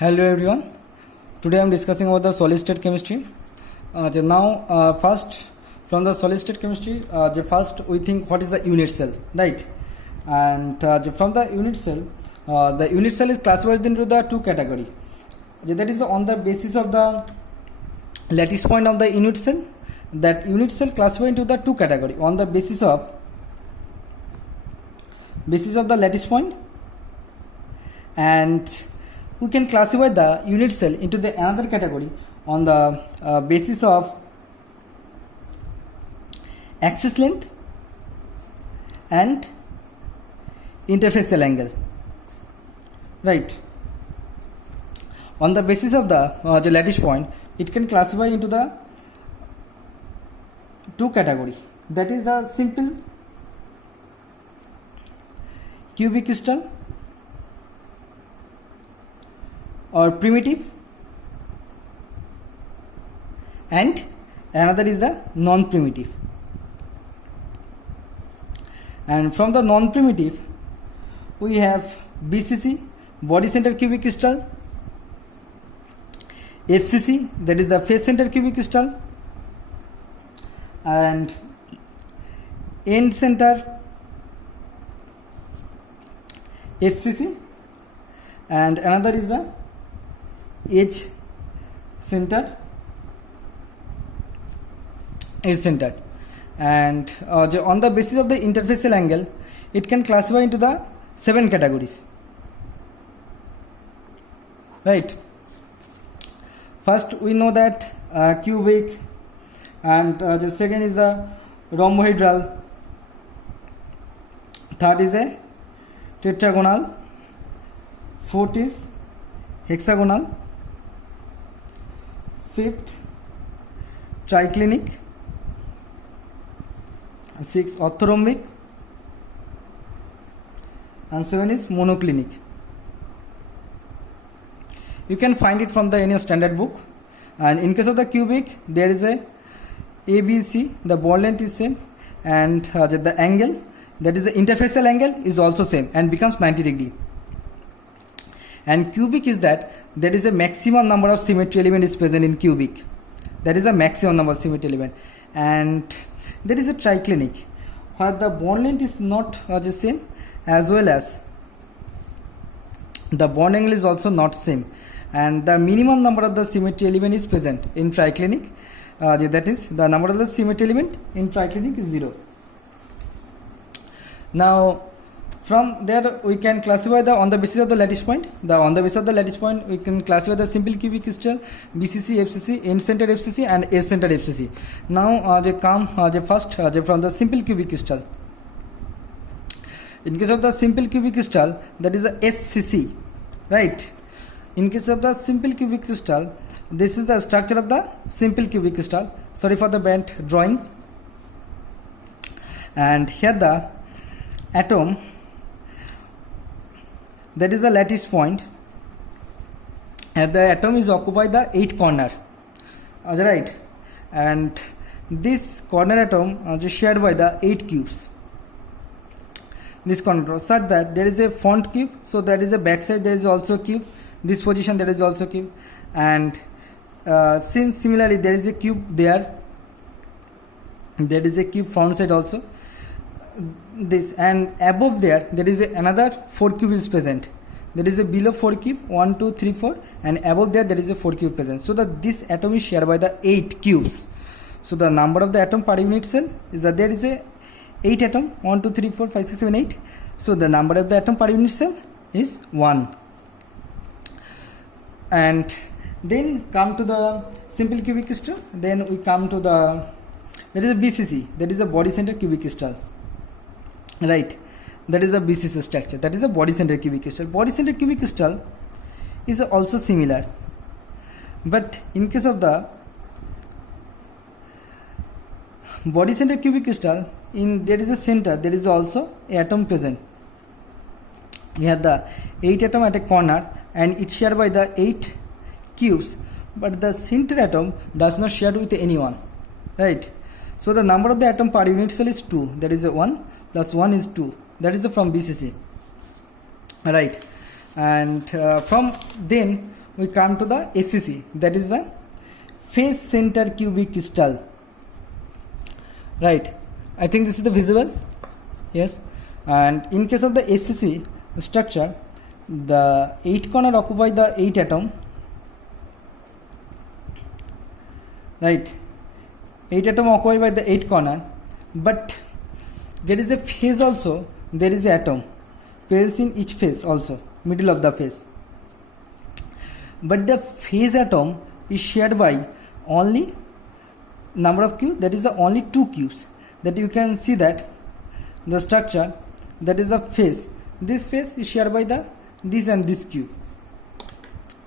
Hello everyone. Today I am discussing about the solid state chemistry. First from the solid state chemistry, first we think what is the unit cell, right? And from the unit cell is classified into the two category. That is on the basis of the lattice point of the unit cell. That unit cell classified into the two category on the basis of the lattice point, and we can classify the unit cell into the another category on the basis of axis length and interface cell angle, right? On the basis of the lattice point, it can classify into the two category, that is the simple cubic crystal or primitive, and another is the non-primitive. And from the non-primitive we have BCC, body center cubic crystal, FCC, that is the face center cubic crystal, and end center FCC, and another is the edge center, and on the basis of the interface cell angle, it can classify into the 7 categories, right? First we know that cubic, and the second is the rhombohedral, third is a tetragonal, fourth is hexagonal, fifth triclinic, sixth orthorhombic, and 7 is monoclinic. You can find it from the any standard book. And in case of the cubic, there is a ABC, the bond length is same, and the angle, that is the interface cell angle, is also same and becomes 90 degree. And cubic is that there is a maximum number of symmetry element is present in cubic. That is a maximum number of symmetry element. And there is a triclinic, where the bond length is not the same, as well as the bond angle is also not same, and the minimum number of the symmetry element is present in triclinic. That is, the number of the symmetry element in triclinic is 0. Now from there we can classify the on the basis of the lattice point. On the basis of the lattice point, we can classify the simple cubic crystal, BCC, FCC, end center FCC, and edge center FCC. Now they come first from the simple cubic crystal. In case of the simple cubic crystal, that is the SCC, right? In case of the simple cubic crystal, this is the structure of the simple cubic crystal. Sorry for the bad drawing. And here the atom, that is the lattice point, and the atom is occupied the 8 corner, right? And this corner atom is shared by the 8 cubes. This corner, such that there is a front cube, so that is a back side, there is also a cube. This position, there is also a cube, and since similarly there is a cube there is a cube front side also. This, and above there is another 4 cube is present. There is a below 4 cube, 1 2 3 4, and above there is a 4 cube present, so that this atom is shared by the 8 cubes. So the number of the atom per unit cell is that there is a 8 atom, 1 2 3 4 5 6 7 8. So the number of the atom per unit cell is 1. And then come to the simple cubic crystal. Then we come to the, that is a BCC, that is a body center cubic crystal, right? That is a BCC structure, that is a body center cubic crystal. Body center cubic crystal is also similar, but in case of the body center cubic crystal, in there is a center, there is also an atom present. Here the 8 atom at a corner, and it's shared by the 8 cubes, but the center atom does not share with anyone, right? So the number of the atom per unit cell is 2, that is a 1 plus 1 is 2, that is from BCC, right? And from then we come to the FCC, that is the face center cubic crystal. Right, I think this is the visible. Yes, and in case of the FCC structure, the 8 corner occupy the 8 atom. Right, 8 atom occupied by the 8 corner, but there is a phase also, there is a atom phase in each phase also, middle of the phase, but the phase atom is shared by only number of cubes, that is the only 2 cubes. That you can see that the structure, that is the phase, this phase is shared by the this and this cube.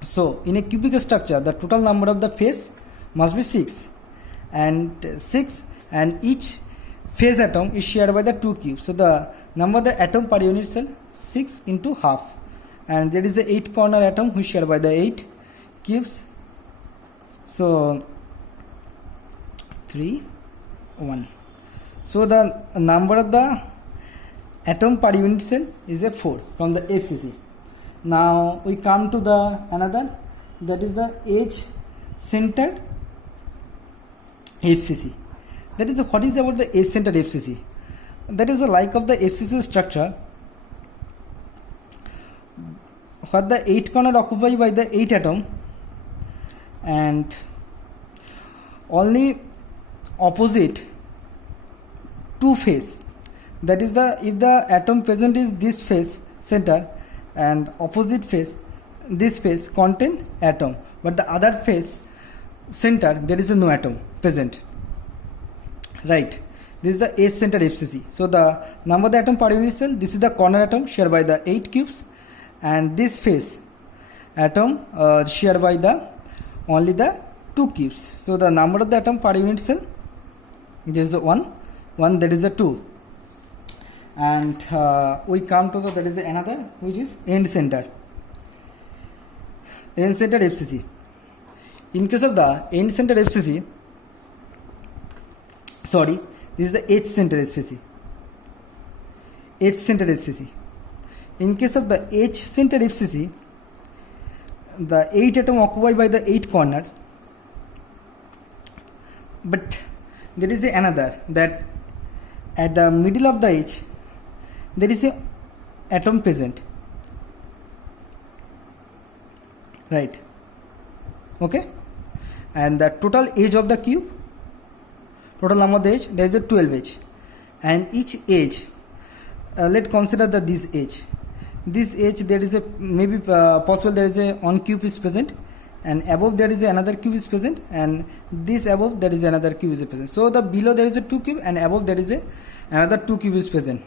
So in a cubic structure, the total number of the phase must be 6, and each phase atom is shared by the 2 cubes. So the number of the atom per unit cell 6 into half, and there is the 8 corner atom which is shared by the 8 cubes. So 3 1. So the number of the atom per unit cell is a 4 from the FCC. Now we come to the another, that is the edge centered FCC. That is what is about the edge centered FCC. That is the like of the FCC structure, where the 8 corner occupied by the 8 atom, and only opposite 2 phase, that is the if the atom present is this phase center, and opposite phase, this phase contain atom, but the other phase center there is no atom present. Right, this is the edge centered FCC. So the number of the atom per unit cell, this is the corner atom shared by the 8 cubes, and this phase atom shared by the only the 2 cubes. So the number of the atom per unit cell, there is a 1, that is a 2, and we come to the, that is the another, which is end centered FCC. In case of the end centered FCC, sorry, this is the edge centered FCC. Edge centered FCC. In case of the edge centered FCC, the 8 atom occupied by the 8 corner, but there is another, that at the middle of the edge there is a atom present. Right, okay, and the total edge of the cube, total number of the edge, there is a 12 edge, and each edge, let's consider that this edge there is a maybe possible there is a one cube is present, and above there is another cube is present, and this above there is another cube is present. So the below there is a 2 cube, and above there is another 2 cube is present.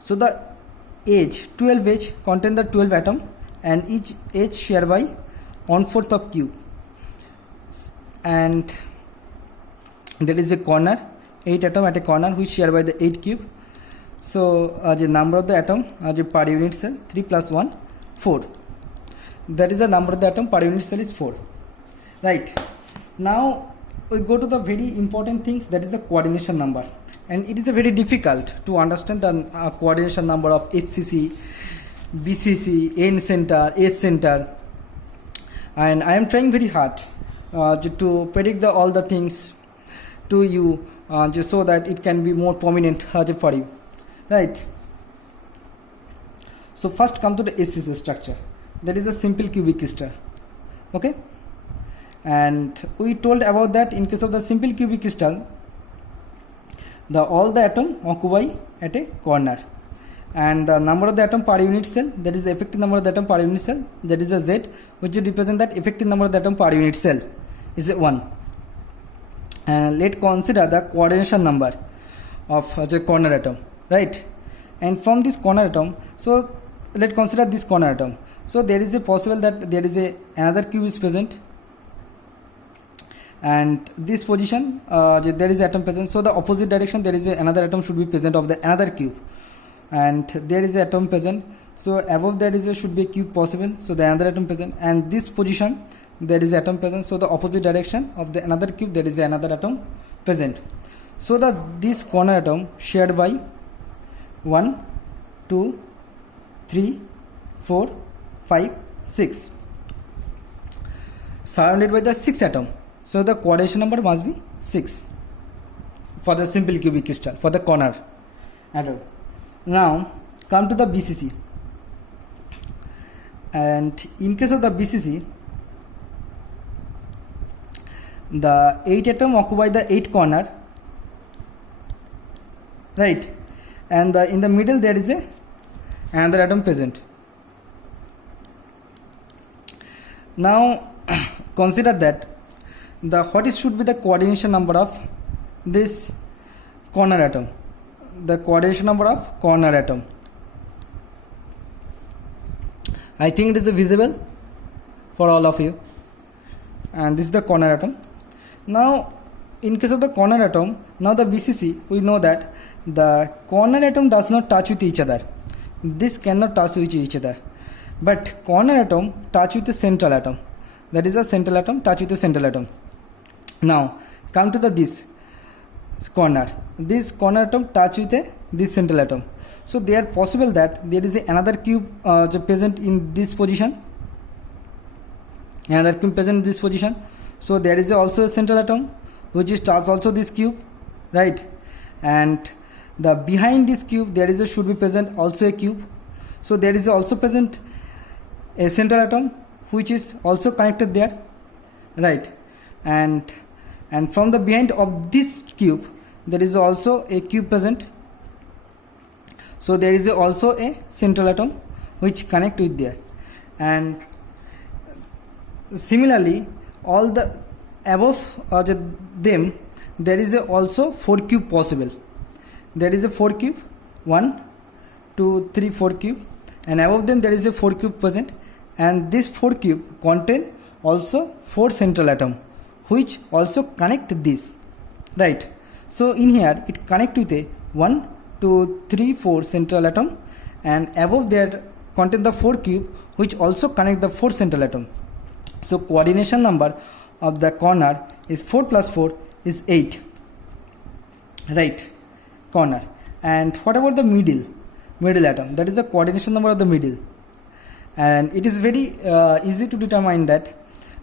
So the edge 12 edge contain the 12 atom, and each edge shared by 1/4 of cube, and there is a corner, 8 atom at a corner which shared by the 8 cube. So the number of the atom per unit cell 3 plus 1 4. That is the number of the atom per unit cell is 4. Right, now we go to the very important things, that is the coordination number, and it is a very difficult to understand the coordination number of FCC, BCC, end center, edge center, and I am trying very hard to predict all the things to you, just so that it can be more prominent for you. Right, so first come to the FCC structure, that is a simple cubic crystal. Okay, and we told about that in case of the simple cubic crystal, all the atom occupy at a corner, and the number of the atom per unit cell, that is the effective number of the atom per unit cell, that is a Z, which represent that effective number of the atom per unit cell is 1. And let's consider the coordination number of the corner atom. Right, and from this corner atom, so let's consider this corner atom. So there is a possible that there is another cube is present, and this position there is atom present. So the opposite direction, there is another atom should be present of the another cube, and there is atom present. So above there is should be a cube possible, so the another atom present, and this position there is atom present. So the opposite direction of the another cube, there is another atom present. So this corner atom shared by 1 2 3 4 5 6, surrounded by the 6 atom. So the coordination number must be 6 for the simple cubic crystal, for the corner atom. Now come to the BCC. And in case of the BCC, the 8 atom occupy the 8 corner, right, and in the middle there is another atom present. Now consider that what should be the coordination number of this corner atom, the coordination number of corner atom. I think it is visible for all of you, and this is the corner atom. Now in case of the corner atom, now the BCC, we know that the corner atom does not touch with each other. This cannot touch with each other, but corner atom touch with the central atom, that is a central atom touch with the central atom. Now come to this corner atom touch with this central atom. So they are possible that there is another cube present in this position, another cube present in this position. So there is also a central atom which is touch also this cube, right, and the behind this cube there is should be present also a cube. So there is also present a central atom which is also connected there, right, and from the behind of this cube there is also a cube present. So there is also a central atom which connect with there, and similarly all the above them there is also 4 cube possible. There is a 4 cube, 1 2 3 4 cube, and above them there is a 4 cube present, and this 4 cube contain also 4 central atom which also connect this, right. So in here it connect with a 1 2 3 4 central atom, and above there contain the 4 cube which also connect the 4 central atom. So coordination number of the corner is 4 plus 4 is 8, right, corner. And what about the middle atom? That is the coordination number of the middle, and it is very easy to determine that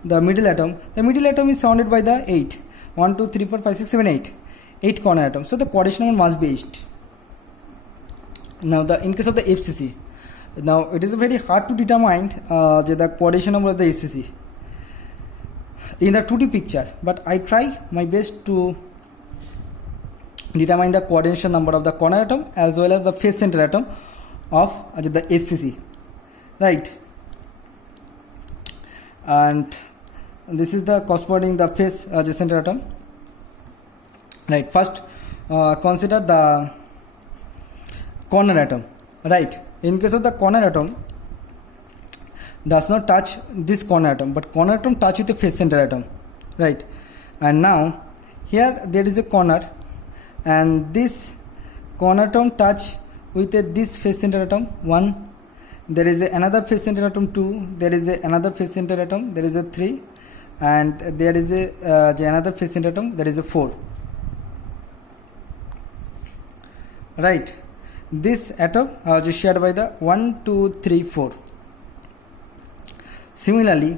the middle atom is surrounded by the 8, 1 2 3 4 5 6 7 8 corner atom. So the coordination number must be 8. Now in case of the FCC, now it is very hard to determine the coordination number of the FCC in the 2D picture, but I try my best to determine the coordination number of the corner atom as well as the face center atom of the FCC, right. And this is the corresponding the face center atom, right. First consider the corner atom, right. In case of the corner atom does not touch this corner atom, but corner atom touch with the face center atom, right. And now here there is a corner, and this corner atom touch with this face center atom 1, there is another face center atom 2, there is another face center atom, there is a 3, and there is another face center atom, there is a 4, right. This atom is shared by the 1 2 3 4. Similarly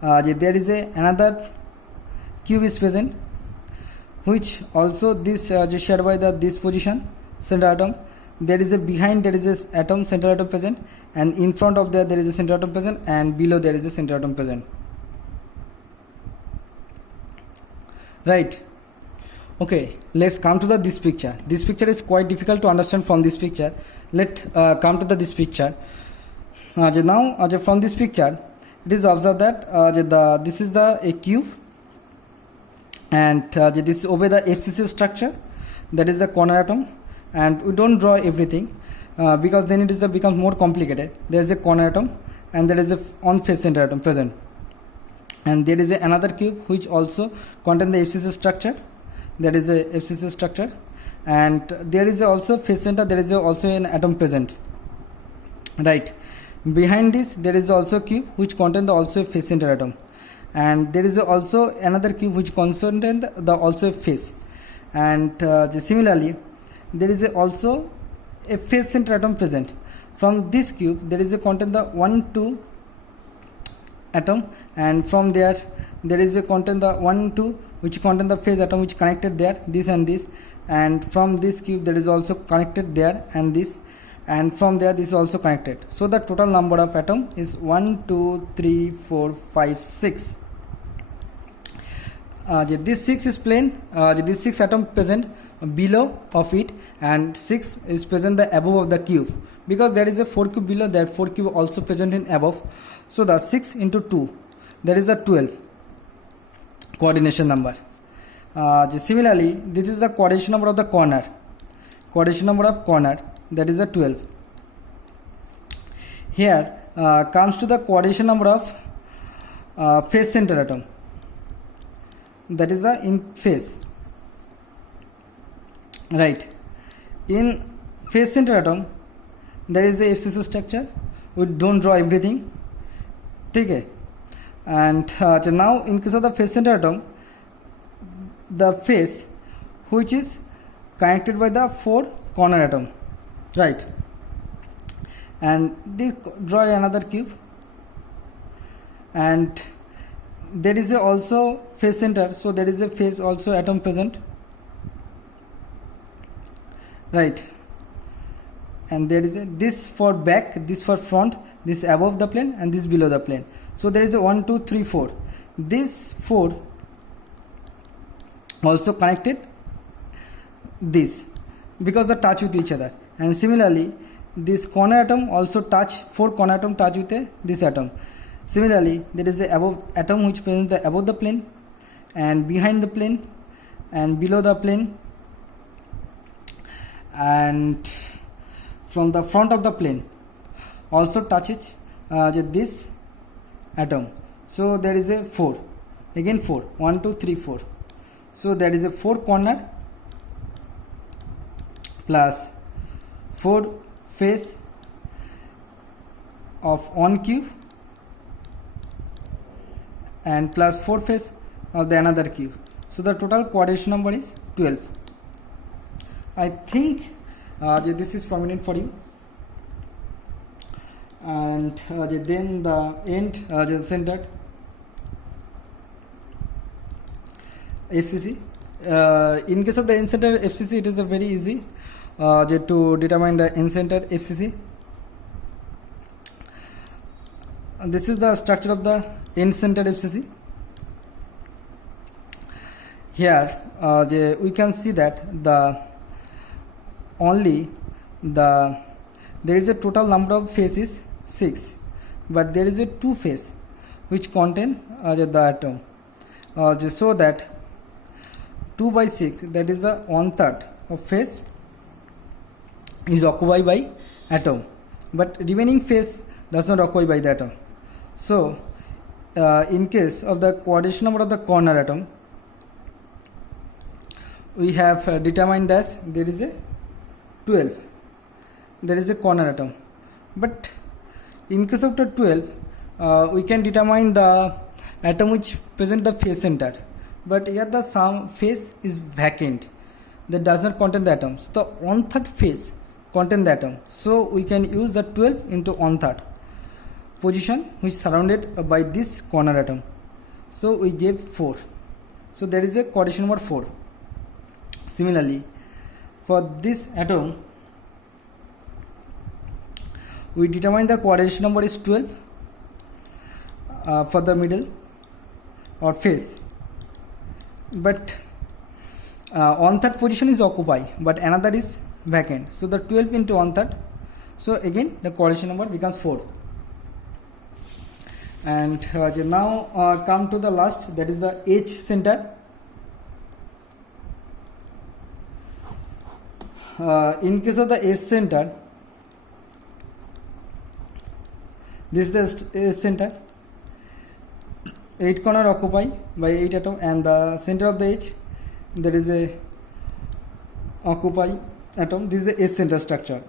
there is another cube is present which also this is shared by this position center atom. There is behind there is a atom central atom present, and in front of there is a central atom present, and below there is a central atom present, right. Okay, let's come to this picture. This picture is quite difficult to understand from this picture. Let's come to this picture. Now from this picture it is observed that this is a cube, and this obey the FCC structure, that is the corner atom, and we don't draw everything because then it becomes more complicated. There is a corner atom and there is a on face center atom present, and there is another cube which also contain the FCC structure, that is a FCC structure, and there is also face center, there is also an atom present, right. Behind this there is also cube which contain the also face center atom, and there is also another cube which contain the also face, and similarly there is also a face center atom present. From this cube there is a contain the 1 2 atom, and from there is a contain the 1 2 which contain the phase atom which connected there, this and this, and from this cube there is also connected there and this, and from there this is also connected. So the total number of atom is 1 2 3 4 5 6. This 6 is plain, this 6 atom present below of it, and 6 is present the above of the cube, because there is a 4 cube below, that 4 cube also present in above. So the 6 into 2, that is the 12 coordination number. Similarly, this is the coordination number of the corner. Coordination number of corner, that is the 12. Here comes to the coordination number of phase center atom, that is the in phase. Right. In phase center atom, there is a FCC structure. We don't draw everything. Okay. And now in case of the phase center atom, the phase which is connected by the 4 corner atom, right? And this draw another cube, and there is also phase center, so there is a phase also atom present, right? And there is a this for back, this for front, this above the plane and this below the plane. So there is a 1 2 3 4. This 4 also connected this, because they touch with each other. And similarly, this corner atom also touch, 4 corner atom touch with this atom. Similarly, there is the above atom which presents the above the plane, and behind the plane, and below the plane, and from the front of the plane also touches this atom. So there is a 4, again 4, 1 2 3 4. So there is a 4 corner plus 4 face of 1 cube, and plus 4 face of the another cube. So the total coordination number is 12. I think this is prominent for you. And then the end centered FCC. In case of the end centered FCC, it is a very easy to determine the end centered FCC. This is the structure of the end centered FCC. Here we can see that there is a total number of phases 6, but there is a 2 phase which contain the atom. So that 2 by 6, that is the 1/3 of phase is occupied by atom, but remaining phase does not occupy by the atom. So in case of the coordination number of the corner atom, we have determined that there is a 12, there is a corner atom, but in case of the 12 we can determine the atom which present the phase center, but here the some phase is vacant, that does not contain the atoms. The 1/3 phase contain the atom, so we can use the 12 into 1/3 position which is surrounded by this corner atom. So we gave 4, so there is a coordination number 4. Similarly, for this atom, we determine the coordination number is 12 for the middle or phase, but 1/3 position is occupied, but another is vacant. So the 12 into 1/3. So again the coordination number becomes 4. And now come to the last, that is the H center. In case of the H center, this is the H center. 8 corner occupied by 8 atom, and the center of the H, there is a occupied atom. This is the H center structure.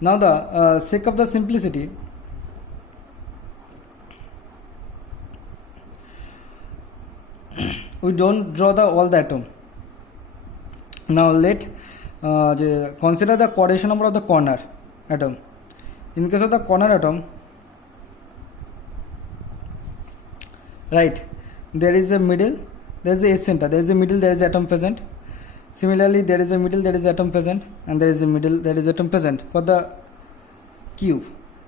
Now the sake of the simplicity, we don't draw all the atom. Now let consider the coordination number of the corner atom. In case of the corner atom, right? There is a middle, there is a S center, there is a middle, there is atom present. Similarly, there is a middle, there is atom present, and there is a middle, there is atom present for the cube.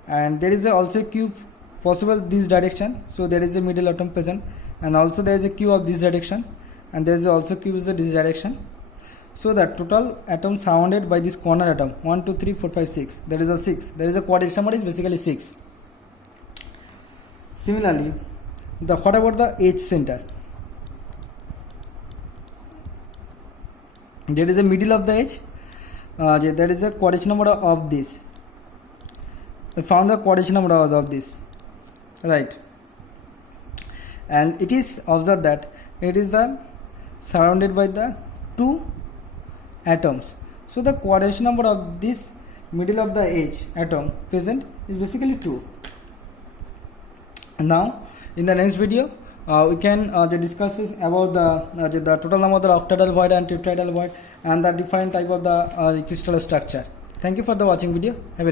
And there is also a cube possible this direction, so there is a middle atom present, and also there is a cube of this direction, and there is also cube of this direction. So the total atoms surrounded by this corner atom 1 2 3 4 5 6, there is a 6, there is a coordination number is basically 6. Similarly, what about the H center? There is a middle of the H, there is a coordination number of this. I found the coordination number of this, right? And it is observed that it is the surrounded by the 2 atoms. So the coordination number of this middle of the H atom present is basically 2. Now in the next video we can discuss about the total number of the octahedral void and tetrahedral void and the different type of the crystal structure. Thank you for the watching video. Have a nice